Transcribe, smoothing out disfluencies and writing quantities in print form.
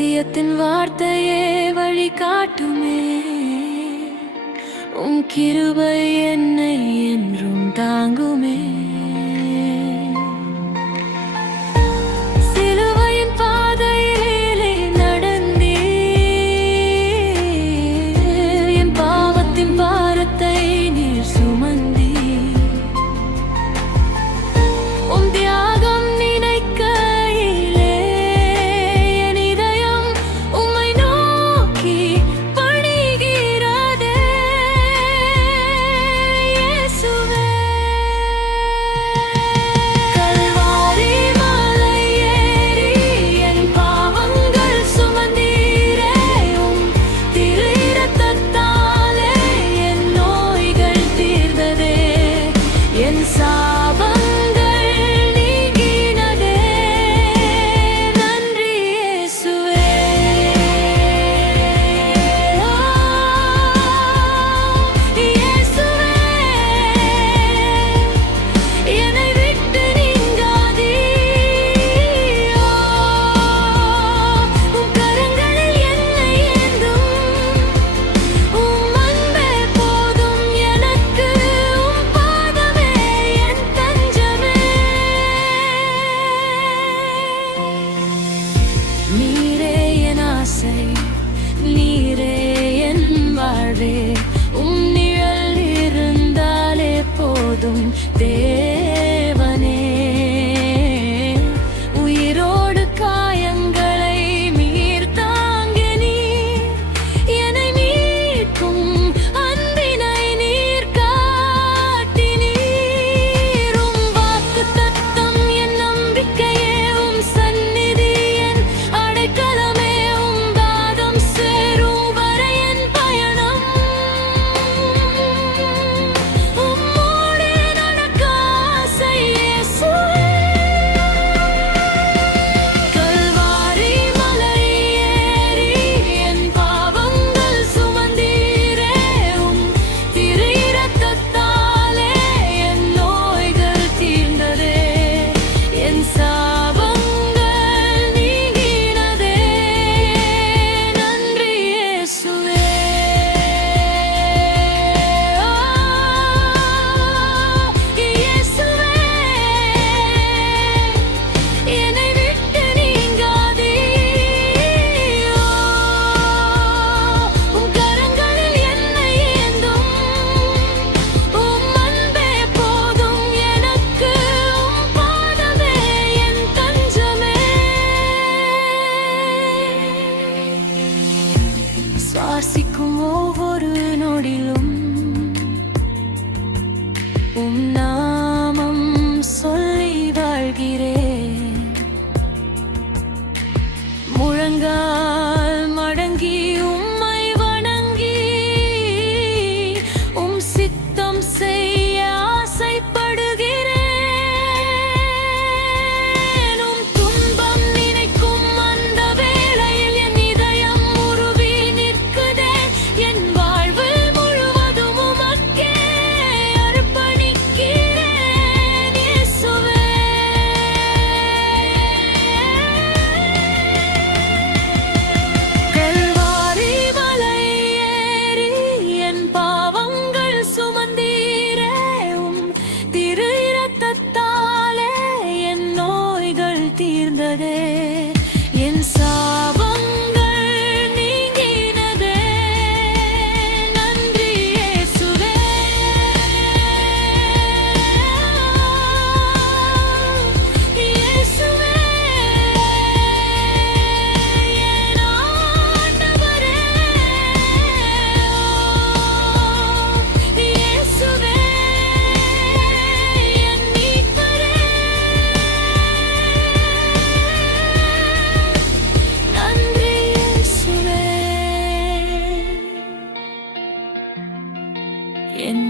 சத்தியத்தின் வார்த்தையே வழிகாட்டுமே. உம் கிருபை என்னை என்றும் தாங்குமே. சிலுவையின் பாதையிலே நடந்தீர், என் பாவத்தின் பாரத்தை நீர் சுமந்தீர். உம் தியாகம் நினைக்கையிலே என் இதயம் உம்மை நோக்கி பணிகிறதே. இயேசுவே, கல்வாரி மலை ஏறி என் பாவங்கள் சுமந்தீரே. உம் திரு இரத்தத்தாலே என் நோய்கள் தீர்ந்ததே. என் சாபங்கள் நீங்கினதே. நன்றி இயேசுவே. இயேசுவே, என்னை விட்டு நீங்காதீர். உம் கரங்களில் என்னை ஏந்தும். உம் அன்பே போதும் எனக்கு. உம் பாதமே என் தஞ்சமே. நீரே என் ஆசை, நீரே என் வாழ்வே. உம் நிழல் இருந்தாலே போதும் தேவனே. உயிரோடு காயங்களை நீர் தாங்கினீர். என்னை மீட்கும் அன்பினை நீர் காட்டினீர். உம் வாக்குத்தத்தம் என் நம்பிக்கையே. உம் சந்நிதி என் அடைக்கலமே. உம் பாதம் சேரும் வரை என் பயணம். உம்மோடே நடக்க ஆசை இயேசுவே. கல்வாரி மலை ஏறி என் பாவங்கள் சுமந்தீரே. உம் திரு இரத்தத்தாலே என் நோய்கள் தீர்ந்ததே. என் சாபங்கள் நீங்கினதே. நன்றி இயேசுவே. இயேசுவே, என்னை விட்டு நீங்காதீர். உம் கரங்களில் என்னை ஏந்தும். உம் அன்பே போதும் எனக்கு. உம் பாதமே என் தஞ்சமே. சுவாசிக்கும் ஒவ்வொரு நொடிலும் உம் நாமம் சொல்லி வாழ்கிறேன். முழங்கால் மடங்கி உம்மை வணங்கி உம் சித்தம் செய்ய ஆசைப்படுகிறேன். உம் துன்பம் நினைக்கும் அந்த வேளையில் என் இதயம் உருகி நிற்குதே. என் வாழ்வு முழுவதும் உமக்கே அர்ப்பணிக்கிறேன். இயேசுவே, கல்வாரி மலை ஏறி என் பாவங்கள் சுமந்தீரே. உம் திரு இரத்தத்தாலே என் நோய்கள் தீர்ந்ததே. என் சாபங்கள் நீங்கினதே. நன்றி இயேசுவே. இயேசுவே, என் ஆண்டவரே. இயேசுவே, என் மீட்பரே. நன்றி இயேசுவே. என்